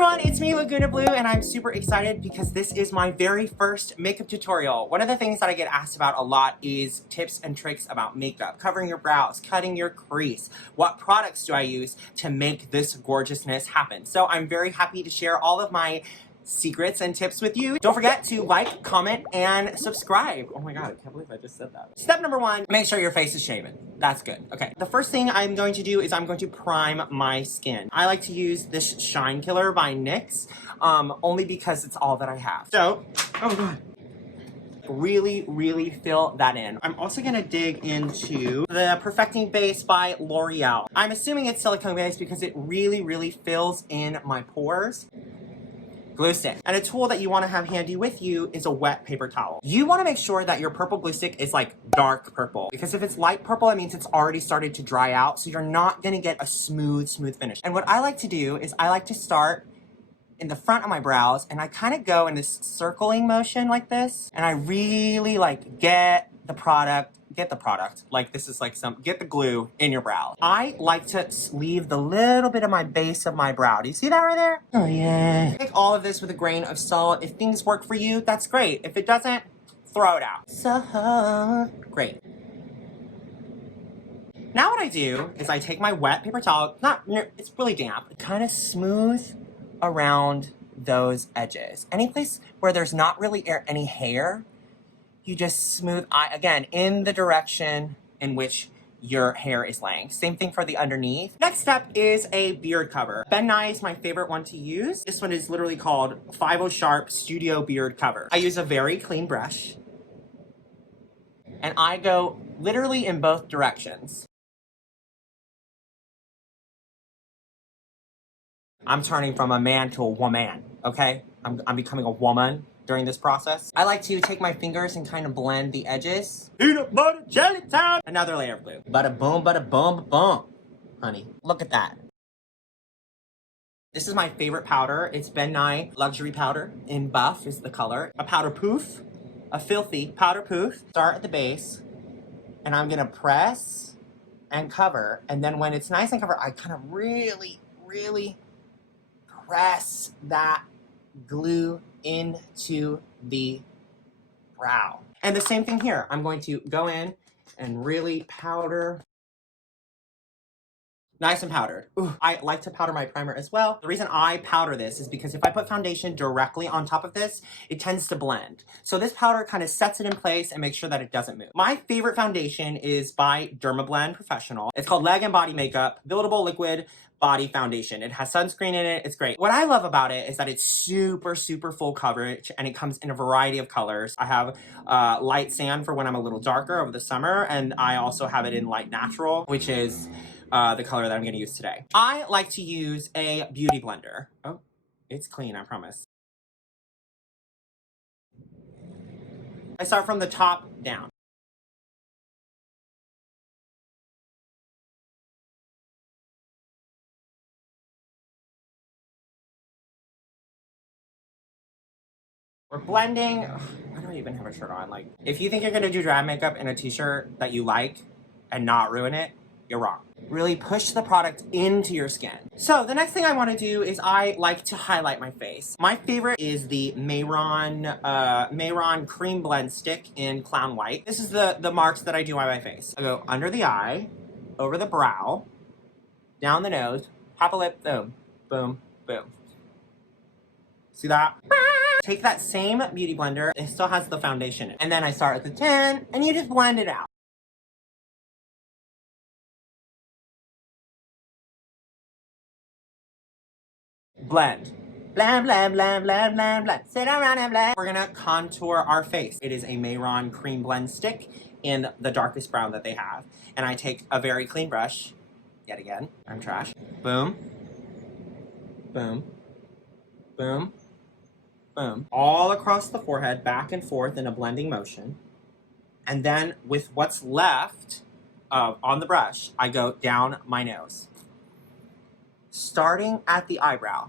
everyone, it's me, Lagoona Blue, and I'm super excited because this is my very first makeup tutorial. One of the things that I get asked about a lot is tips and tricks about makeup, covering your brows, cutting your crease. What products do I use to make this gorgeousness happen? So I'm very happy to share all of my secrets and tips with you. Don't forget to like, comment, and subscribe. Oh my god, I can't believe I just said that. Step number one, make sure your face is shaven. That's good. Okay, the first thing I'm going to do is I'm going to prime my skin. I like to use this Shine Killer by NYX, only because it's all that I have. So, oh god. Really fill that in. I'm also gonna dig into the Perfecting Base by L'Oreal. I'm assuming it's silicone based because it really fills in my pores. Glue stick. And a tool that you want to have handy with you is a wet paper towel. You want to make sure that your purple glue stick is like dark purple, because if it's light purple, it means it's already started to dry out, so you're not going to get a smooth finish. And what I like to do is I like to start in the front of my brows, and I kind of go in this circling motion like this, and I really like get the product, like this is like get the glue in your brow. I like to leave the little bit of my base of my brow. Do you see that right there? Oh yeah. Take all of this with a grain of salt. If things work for you, that's great. If it doesn't, throw it out. So great. Now what I do is I take my wet paper towel, it's really damp, kind of smooth around those edges. Any place where there's not really any hair, you just smooth, again, in the direction in which your hair is laying. Same thing for the underneath. Next step is a beard cover. Ben Nye is my favorite one to use. This one is literally called 50 Sharp Studio Beard Cover. I use a very clean brush, and I go literally in both directions. I'm turning from a man to a woman, okay? I'm becoming a woman during this process. I like to take my fingers and kind of blend the edges. Peanut butter jelly time! Another layer of glue. Bada boom, boom. Honey, look at that. This is my favorite powder. It's Ben Nye Luxury Powder in Buff is the color. A powder poof, a filthy powder poof. Start at the base, and I'm gonna press and cover. And then when it's nice and covered, I kind of really press that glue into the brow. And the same thing here. I'm going to go in and really powder. Nice and powdered. Ooh, I like to powder my primer as well. The reason I powder this is because if I put foundation directly on top of this, it tends to blend. So this powder kind of sets it in place and makes sure that it doesn't move. My favorite foundation is by Dermablend Professional. It's called Leg and Body Makeup Buildable Liquid Body Foundation. It has sunscreen in it. It's great. What I love about it is that it's super full coverage, and it comes in a variety of colors. I have light sand for when I'm a little darker over the summer, and I also have it in light natural, which is the color that I'm going to use today. I like to use a beauty blender. Oh, it's clean, I promise. I start from the top down. We're blending. Ugh, why do I even have a shirt on? Like, if you think you're gonna do drag makeup in a t-shirt that you like and not ruin it, you're wrong. Really push the product into your skin. So the next thing I want to do is I like to highlight my face. My favorite is the Mayron Cream Blend Stick in Clown White. This is the marks that I do on my face. I go under the eye, over the brow, down the nose, top of lip, boom, boom. See that? Take that same beauty blender, it still has the foundation in it. And then I start at the 10, and you just blend it out. Blend. Blend. Sit around and blend. We're gonna contour our face. It is a Mayron Cream Blend Stick in the darkest brown that they have. And I take a very clean brush, yet again, I'm trash. Boom. Boom. Boom. Boom. All across the forehead, back and forth in a blending motion. And then with what's left on the brush, I go down my nose. Starting at the eyebrow.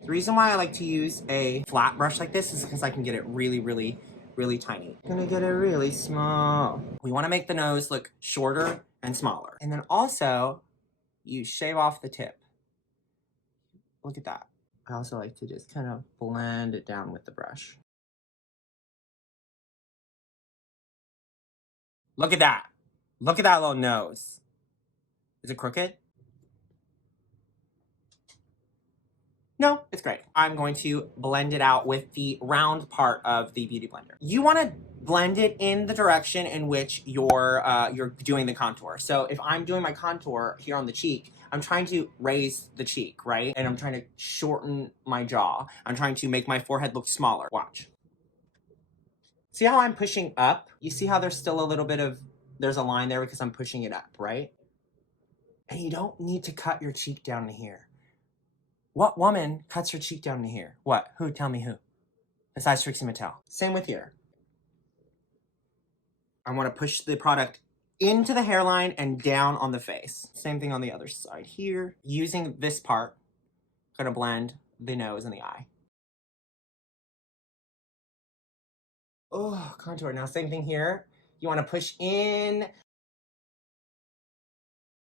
The reason why I like to use a flat brush like this is because I can get it really tiny. I'm gonna get it really small. We wanna make the nose look shorter and smaller. And then also, you shave off the tip. Look at that. I also like to just kind of blend it down with the brush. Look at that. Look at that little nose. Is it crooked? No, it's great. I'm going to blend it out with the round part of the Beauty Blender. You want to blend it in the direction in which you're doing the contour. So if I'm doing my contour here on the cheek, I'm trying to raise the cheek, right? And I'm trying to shorten my jaw. I'm trying to make my forehead look smaller. Watch. See how I'm pushing up? You see how there's still a little bit of, there's a line there because I'm pushing it up, right? And you don't need to cut your cheek down to here. What woman cuts her cheek down to here? What? Who? Tell me who. Besides Trixie Mattel. Same with here. I want to push the product into the hairline and down on the face. Same thing on the other side here. Using this part, I'm going to blend the nose and the eye. Oh, contour. Now, same thing here. You want to push in.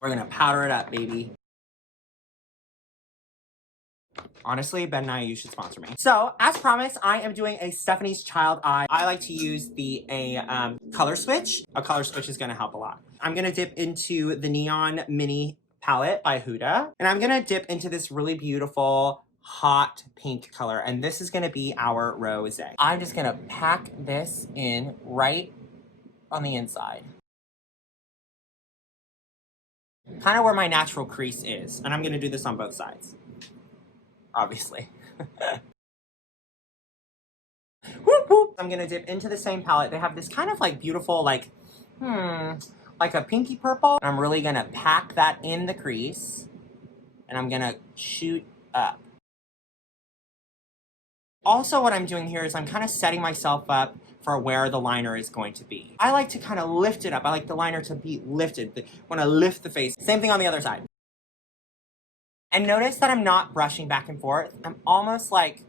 We're going to powder it up, baby. Honestly, Ben and I, you should sponsor me. So, as promised, I am doing a Stephanie's Child Eye. I like to use the color switch. A color switch is gonna help a lot. I'm gonna dip into the Neon Mini palette by Huda. And I'm gonna dip into this really beautiful hot pink color. And this is gonna be our rose. I'm just gonna pack this in right on the inside. Kind of where my natural crease is. And I'm gonna do this on both sides. Obviously. Whoop, whoop. I'm gonna dip into the same palette. They have this kind of like beautiful, like a pinky purple. And I'm really gonna pack that in the crease. And I'm gonna shoot up. Also, what I'm doing here is I'm kind of setting myself up for where the liner is going to be. I like to kind of lift it up. I like the liner to be lifted. When I lift the face. Same thing on the other side. And notice that I'm not brushing back and forth. I'm almost like,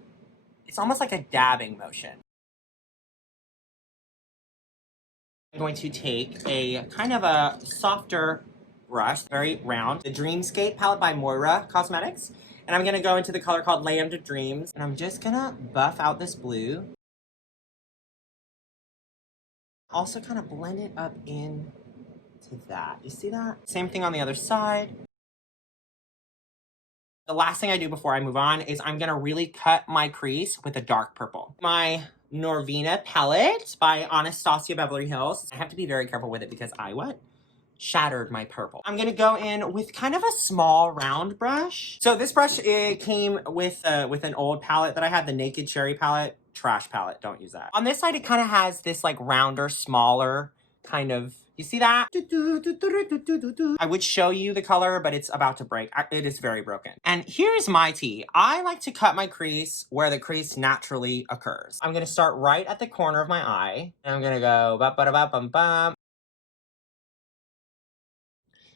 it's almost like a dabbing motion. I'm going to take a kind of a softer brush, very round, the Dreamscape palette by Moira Cosmetics. And I'm gonna go into the color called Lambda Dreams. And I'm just gonna buff out this blue. Also kind of blend it up in to that. You see that? Same thing on the other side. The last thing I do before I move on is I'm gonna really cut my crease with a dark purple. My Norvina palette by Anastasia Beverly Hills. I have to be very careful with it because I shattered my purple. I'm gonna go in with kind of a small round brush. So this brush, it came with an old palette that I had, the Naked Cherry palette. Trash palette, don't use that. On this side, it kind of has this like rounder, smaller kind of, you see that? I would show you the color, but it's about to break. It is very broken. And here's my tea. I like to cut my crease where the crease naturally occurs. I'm gonna start right at the corner of my eye. And I'm gonna go ba-ba-da-ba-bum-bum.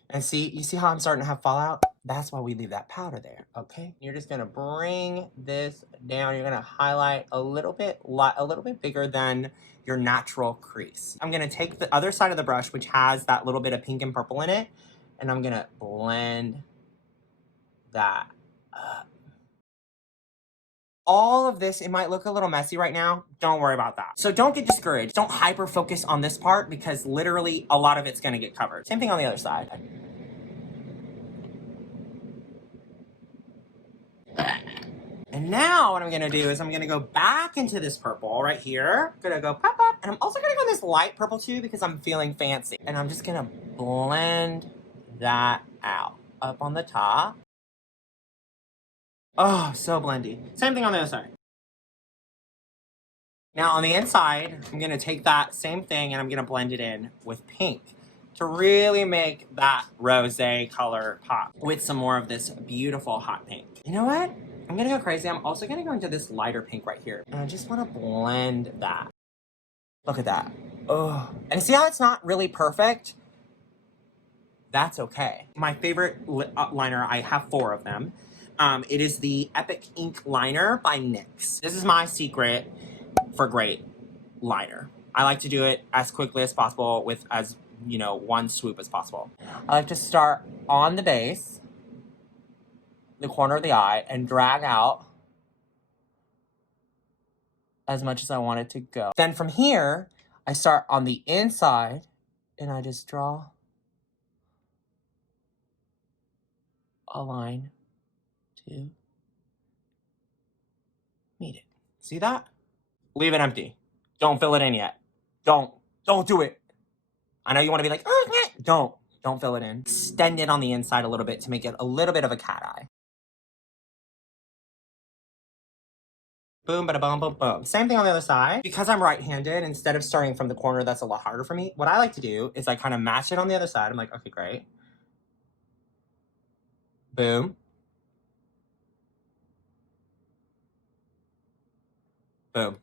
And see, you see how I'm starting to have fallout? That's why we leave that powder there, okay? You're just gonna bring this down. You're gonna highlight a little bit bigger than your natural crease. I'm gonna take the other side of the brush, which has that little bit of pink and purple in it, and I'm gonna blend that up. All of this, it might look a little messy right now. Don't worry about that. So don't get discouraged. Don't hyper focus on this part because literally a lot of it's gonna get covered. Same thing on the other side. And now what I'm gonna do is I'm gonna go back into this purple right here. I'm gonna go pop up, and I'm also gonna go in this light purple too because I'm feeling fancy. And I'm just gonna blend that out up on the top. Oh, so blendy. Same thing on the other side. Now on the inside, I'm gonna take that same thing and I'm gonna blend it in with pink to really make that rosé color pop with some more of this beautiful hot pink. You know what? I'm gonna go crazy. I'm also gonna go into this lighter pink right here. And I just wanna blend that. Look at that. Oh, and see how it's not really perfect? That's okay. My favorite liner, I have 4 of them. It is the Epic Ink Liner by NYX. This is my secret for great liner. I like to do it as quickly as possible with as, one swoop as possible. I like to start on the base. the corner of the eye and drag out as much as I want it to go. Then from here, I start on the inside and I just draw a line to meet it. See that? Leave it empty. Don't fill it in yet. Don't do it. I know you want to be like, oh, yeah. Don't fill it in. Extend it on the inside a little bit to make it a little bit of a cat eye. Boom, bada boom, boom, boom. Same thing on the other side. Because I'm right-handed, instead of starting from the corner, that's a lot harder for me. What I like to do is I kind of match it on the other side. I'm like, okay, great. Boom. Boom.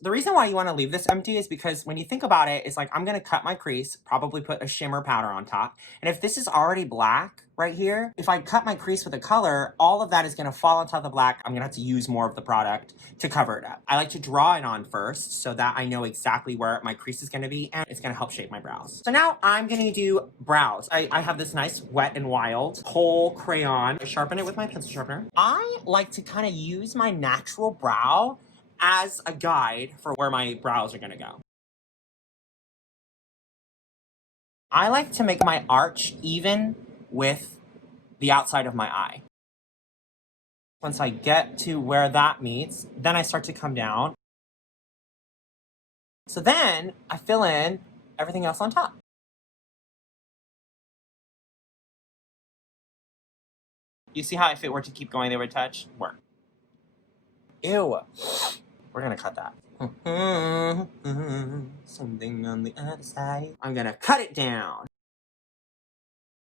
The reason why you want to leave this empty is because when you think about it, it's like, I'm going to cut my crease, probably put a shimmer powder on top. And if this is already black right here, if I cut my crease with a color, all of that is going to fall on top of the black. I'm going to have to use more of the product to cover it up. I like to draw it on first so that I know exactly where my crease is going to be, and it's going to help shape my brows. So now I'm going to do brows. I have this nice Wet n Wild kohl crayon. I sharpen it with my pencil sharpener. I like to kind of use my natural brow as a guide for where my brows are gonna go. I like to make my arch even with the outside of my eye. Once I get to where that meets, then I start to come down. So then I fill in everything else on top. You see how if it were to keep going, they would touch? Work. Ew. We're gonna cut that. Something on the other side. I'm gonna cut it down.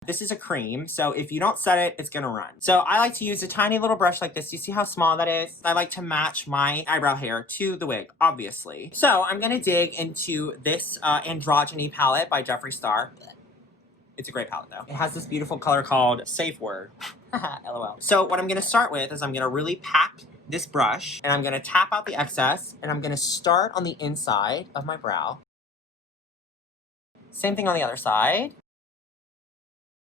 This is a cream, so if you don't set it, it's gonna run. So I like to use a tiny little brush like this. You see how small that is? I like to match my eyebrow hair to the wig, obviously. So I'm gonna dig into this Androgyny palette by Jeffree Star. It's a great palette though. It has this beautiful color called Safe Word. LOL. So what I'm gonna start with is I'm gonna really pack this brush and I'm gonna tap out the excess and I'm gonna start on the inside of my brow. Same thing on the other side.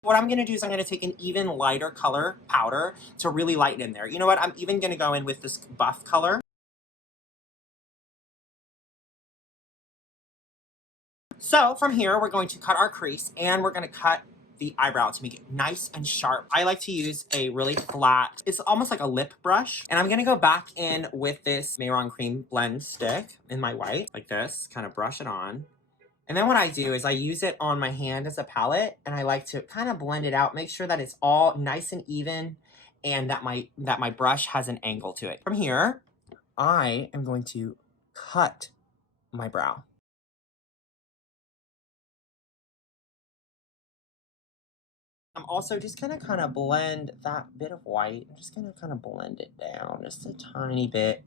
What I'm gonna do is I'm gonna take an even lighter color powder to really lighten in there. You know what? I'm even gonna go in with this buff color. So from here, we're going to cut our crease and we're gonna cut the eyebrow to make it nice and sharp. I like to use a really flat, it's almost like a lip brush. And I'm gonna go back in with this Mehron Cream blend stick in my white, like this, kind of brush it on. And then what I do is I use it on my hand as a palette and I like to kind of blend it out, make sure that it's all nice and even and that my brush has an angle to it. From here, I am going to cut my brow. I'm also just gonna kind of blend that bit of white. I'm just gonna kind of blend it down just a tiny bit,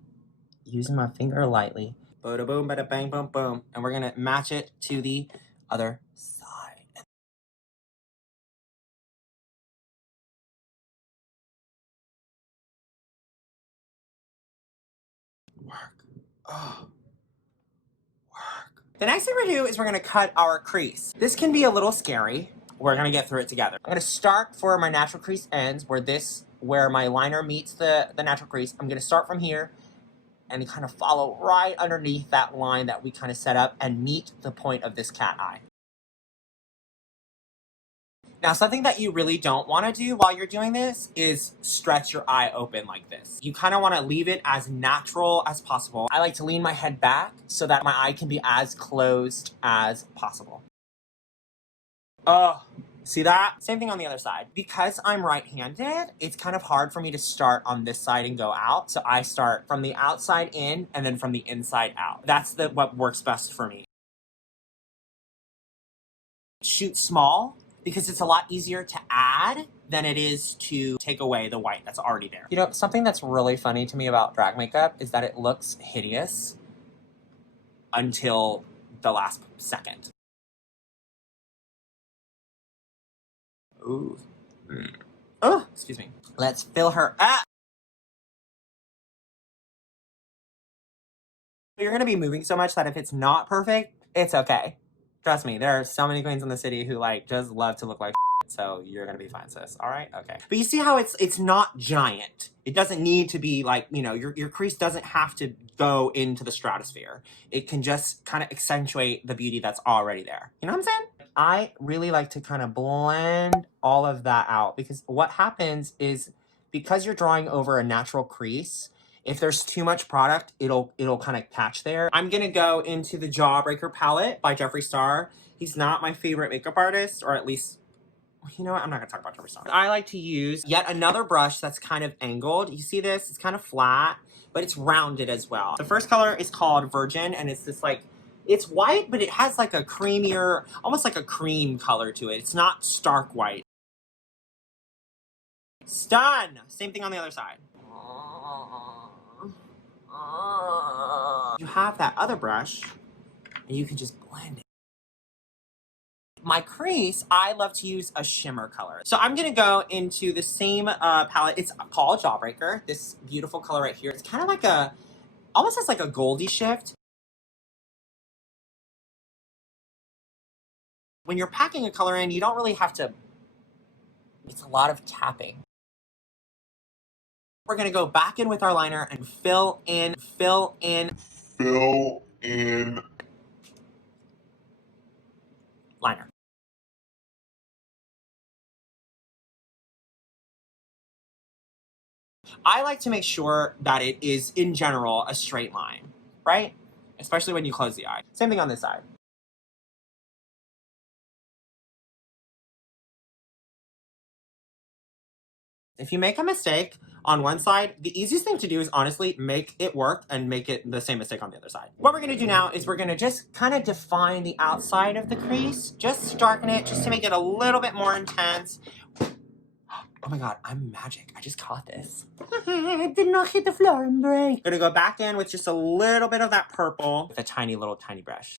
using my finger lightly. Bada boom, bada bang, boom, boom. And we're gonna match it to the other side. Work. Oh. Work. The next thing we're gonna do is we're gonna cut our crease. This can be a little scary. We're gonna get through it together. I'm gonna start for my natural crease ends, where my liner meets the natural crease. I'm gonna start from here and kind of follow right underneath that line that we kind of set up and meet the point of this cat eye. Now, something that you really don't want to do while you're doing this is stretch your eye open like this. You kind of want to leave it as natural as possible. I like to lean my head back so that my eye can be as closed as possible. Oh, see that? Same thing on the other side. Because I'm right-handed, it's kind of hard for me to start on this side and go out. So I start from the outside in and then from the inside out. That's what works best for me. Shoot small because it's a lot easier to add than it is to take away the white that's already there. You know, something that's really funny to me about drag makeup is that it looks hideous until the last second. Ooh. Oh, excuse me. Let's fill her up. You're gonna be moving so much that if it's not perfect, it's okay. Trust me, there are so many queens in the city who just love to look like So you're gonna be fine, sis. All right, okay. But you see how it's not giant. It doesn't need to be like, you know, your crease doesn't have to go into the stratosphere. It can just kind of accentuate the beauty that's already there. You know what I'm saying? I really like to kind of blend all of that out, because what happens is, because you're drawing over a natural crease, if there's too much product, it'll kind of catch there. I'm gonna go into the Jawbreaker palette by Jeffree Star. He's not my favorite makeup artist, or at least, you know what? I'm not gonna talk about Jeffree Star. I like to use yet another brush that's kind of angled. You see this? It's kind of flat, but it's rounded as well. The first color is called Virgin, and it's this like, it's white, but it has like a creamier, almost like a cream color to it. It's not stark white. Stun! Same thing on the other side. You have that other brush, and you can just blend it. My crease, I love to use a shimmer color. So I'm gonna go into the same palette. It's called Jawbreaker. This beautiful color right here. It's kind of like a, almost has like a goldy shift. When you're packing a color in, you don't really have to, it's a lot of tapping. We're gonna go back in with our liner and fill in liner. I like to make sure that it is, in general, a straight line, right? Especially when you close the eye. Same thing on this side. If you make a mistake on one side, the easiest thing to do is honestly make it work and make it the same mistake on the other side. What we're gonna do now is we're gonna just kind of define the outside of the crease, just darken it, just to make it a little bit more intense. Oh my god, I'm magic. I just caught this. I did not hit the floor and break. Gonna go back in with just a little bit of that purple with a tiny brush.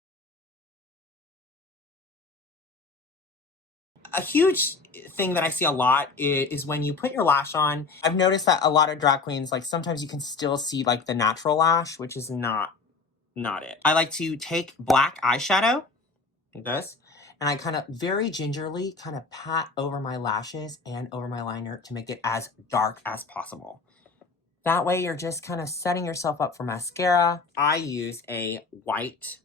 A huge thing that I see a lot is when you put your lash on. I've noticed that a lot of drag queens, like, sometimes you can still see like the natural lash, which is not it. I like to take black eyeshadow, like this, and I kind of very gingerly kind of pat over my lashes and over my liner to make it as dark as possible. That way you're just kind of setting yourself up for mascara. I use a white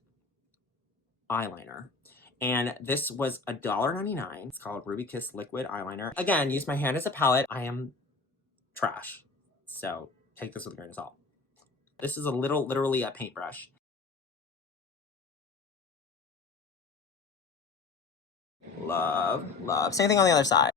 eyeliner, and this was $1.99. It's called Ruby Kiss Liquid Eyeliner. Again, use my hand as a palette. I am trash, so take this with a grain of salt. This is literally a paintbrush. Love. Same thing on the other side.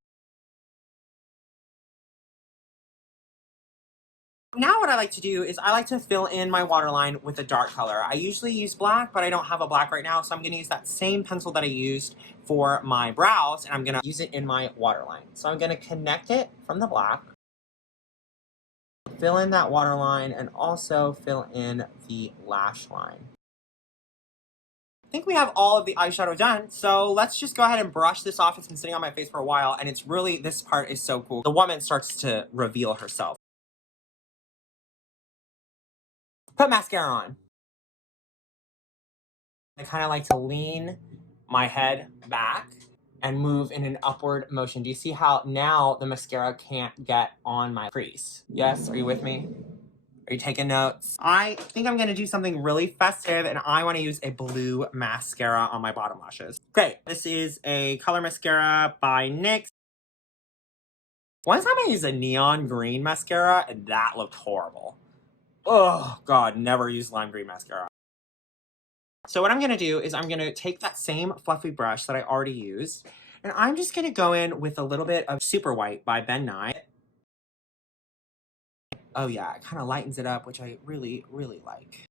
Now what I like to do is I like to fill in my waterline with a dark color. I usually use black, but I don't have a black right now, so I'm going to use that same pencil that I used for my brows, and I'm going to use it in my waterline. So I'm going to connect it from the black, fill in that waterline, and also fill in the lash line. I think we have all of the eyeshadow done, so let's just go ahead and brush this off. It's been sitting on my face for a while, and it's really, this part is so cool. The woman starts to reveal herself. Put mascara on. I kind of like to lean my head back and move in an upward motion. Do you see how now the mascara can't get on my crease? Yes, are you with me? Are you taking notes? I think I'm gonna do something really festive, and I wanna use a blue mascara on my bottom lashes. Great, this is a color mascara by NYX. One time I used a neon green mascara, and that looked horrible. Oh god, never use lime green mascara. So what I'm gonna do is I'm gonna take that same fluffy brush that I already used, and I'm just gonna go in with a little bit of Super White by Ben Nye. Oh yeah, it kind of lightens it up, which I really like.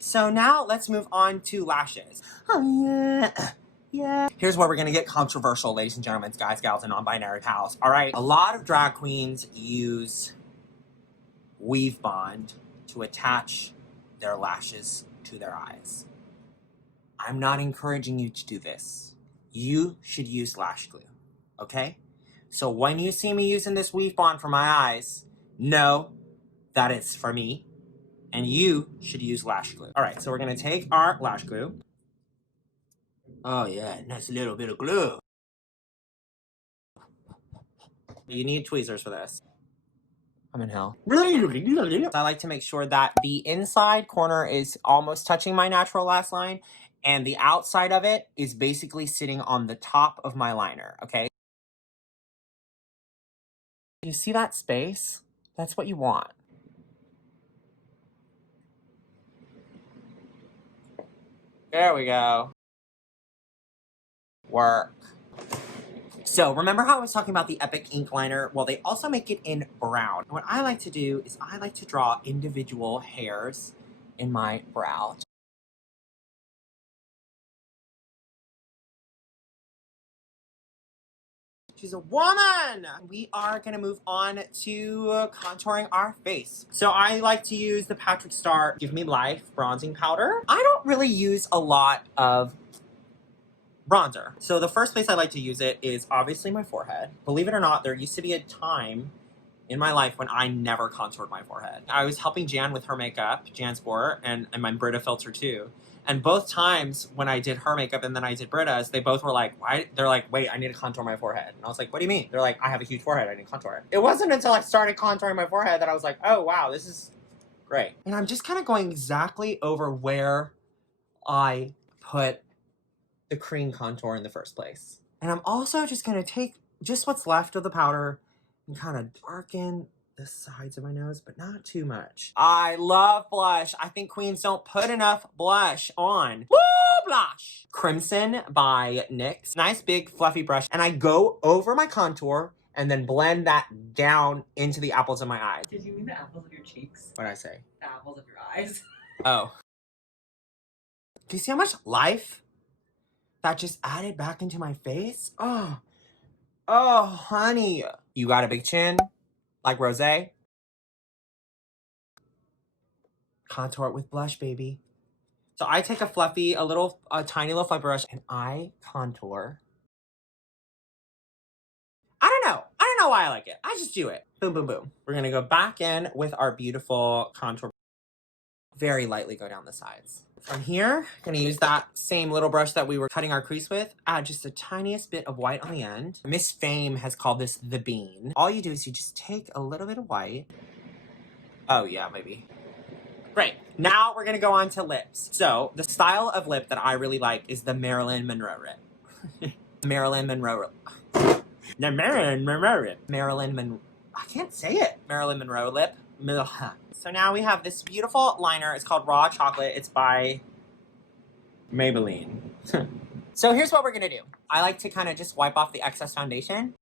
So now let's move on to lashes. Oh yeah. Here's where we're gonna get controversial, ladies and gentlemen, guys, gals, and non-binary pals. All right, a lot of drag queens use weave bond to attach their lashes to their eyes. I'm not encouraging you to do this. You should use lash glue, okay? So when you see me using this weave bond for my eyes, know that it's for me, and you should use lash glue. All right, so we're gonna take our lash glue. Oh yeah, nice little bit of glue. You need tweezers for this. I'm in hell. I like to make sure that the inside corner is almost touching my natural lash line, and the outside of it is basically sitting on the top of my liner, okay? You see that space? That's what you want. There we go. Work. So remember how I was talking about the Epic ink liner? Well, they also make it in brown. What I like to do is I like to draw individual hairs in my brow. She's a woman! We are gonna move on to contouring our face. So I like to use the Patrick Star Give Me Life bronzing powder. I don't really use a lot of bronzer. So the first place I like to use it is obviously my forehead. Believe it or not, there used to be a time in my life when I never contoured my forehead. I was helping Jan with her makeup, Jan Sport, and my Brita filter too. And both times when I did her makeup and then I did Brita's, they both were like, why? They're like, wait, I need to contour my forehead. And I was like, what do you mean? They're like, I have a huge forehead, I need to contour it. It wasn't until I started contouring my forehead that I was like, oh wow, this is great. And I'm just kind of going exactly over where I put the cream contour in the first place. And I'm also just gonna take just what's left of the powder and kind of darken the sides of my nose, but not too much. I love blush. I think queens don't put enough blush on. Woo, blush! Crimson by NYX. Nice big fluffy brush. And I go over my contour and then blend that down into the apples of my eyes. Did you mean the apples of your cheeks? What did I say? The apples of your eyes. Oh. Do you see how much life that just added back into my face? Oh, honey. You got a big chin, like rosé. Contour it with blush, baby. So I take a tiny little fluffy brush, and I contour. I don't know why I like it. I just do it. Boom, boom, boom. We're gonna go back in with our beautiful contour. Very lightly go down the sides. From here, gonna use that same little brush that we were cutting our crease with, add just the tiniest bit of white on the end. Miss Fame has called this the bean. All you do is you just take a little bit of white. Oh yeah, maybe. Great. Now we're gonna go on to lips. So the style of lip that I really like is the Marilyn Monroe lip. Marilyn Monroe. The Marilyn Monroe lip. I can't say it. Marilyn Monroe lip. So now we have this beautiful liner. It's called Raw Chocolate. It's by Maybelline. So here's what we're gonna do. I like to kind of just wipe off the excess foundation.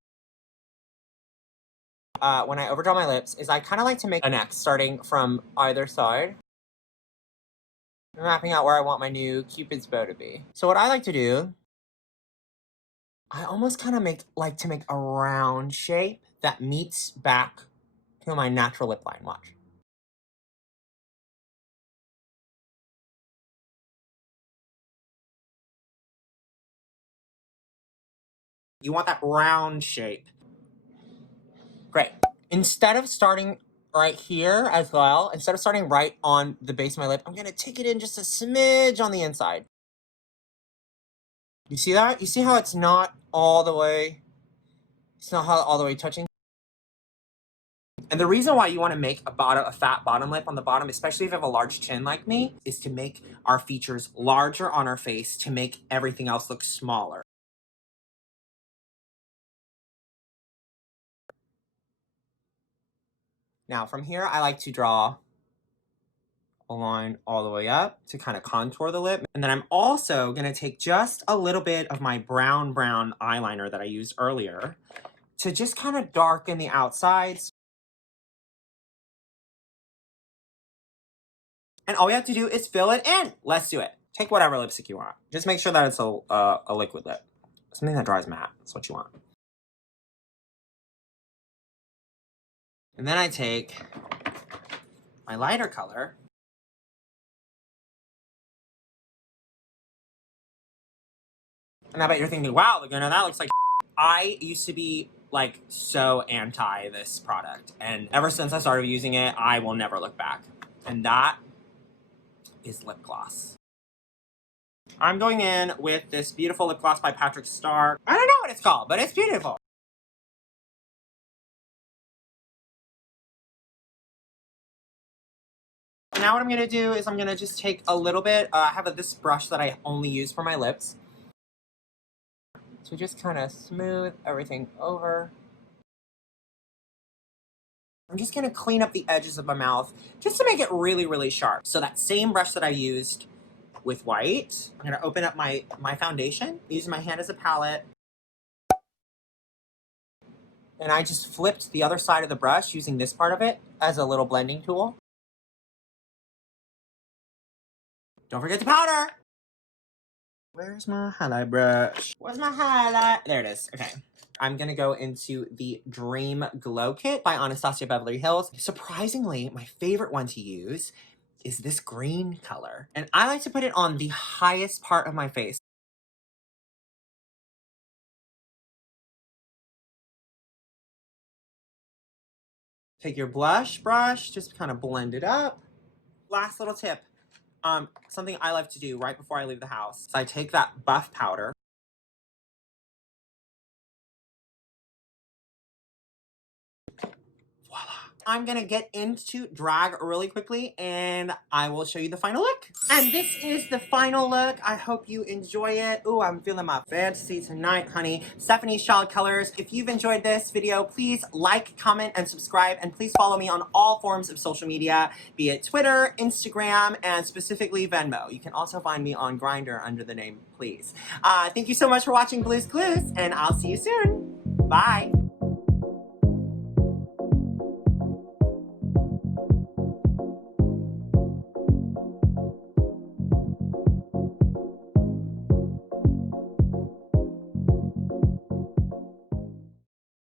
When I overdraw my lips, is I kind of like to make an X starting from either side. I'm mapping out where I want my new Cupid's bow to be. So what I like to do, I almost kind of like to make a round shape that meets back to my natural lip line. Watch. You want that round shape. Great. Instead of starting right here as well, instead of starting right on the base of my lip, I'm gonna take it in just a smidge on the inside. You see that? You see how it's not all the way, all the way touching? And the reason why you want to make a fat bottom lip on the bottom, especially if you have a large chin like me, is to make our features larger on our face to make everything else look smaller. Now from here, I like to draw a line all the way up to kind of contour the lip. And then I'm also going to take just a little bit of my brown eyeliner that I used earlier to just kind of darken the outsides. And all we have to do is fill it in. Let's do it. Take whatever lipstick you want. Just make sure that it's a liquid lip. Something that dries matte. That's what you want. And then I take my lighter color. And I bet you're thinking, wow, Lagoona, that looks like I used to be like so anti this product. And ever since I started using it, I will never look back. And that is lip gloss. I'm going in with this beautiful lip gloss by Patrick Star. I don't know what it's called, but it's beautiful. So now what I'm gonna do is I'm gonna just take a little bit, I have this brush that I only use for my lips. So just kind of smooth everything over. I'm just gonna clean up the edges of my mouth just to make it really, really sharp. So that same brush that I used with white, I'm gonna open up my foundation, using my hand as a palette. And I just flipped the other side of the brush using this part of it as a little blending tool. Don't forget the powder! Where's my highlight brush? Where's my highlight? There it is. Okay. I'm gonna go into the Dream Glow Kit by Anastasia Beverly Hills. Surprisingly, my favorite one to use is this green color. And I like to put it on the highest part of my face. Take your blush brush, just kind of blend it up. Last little tip. Something I love to do right before I leave the house. So I take that buff powder. Voila. I'm gonna get into drag really quickly and I will show you the final look. And this is the final look. I hope you enjoy it. Ooh, I'm feeling my fantasy tonight, honey. Stephanie Shaw Colors. If you've enjoyed this video, please like, comment, and subscribe. And please follow me on all forms of social media, be it Twitter, Instagram, and specifically Venmo. You can also find me on Grindr under the name Please. Thank you so much for watching Blue's Clues, and I'll see you soon. Bye.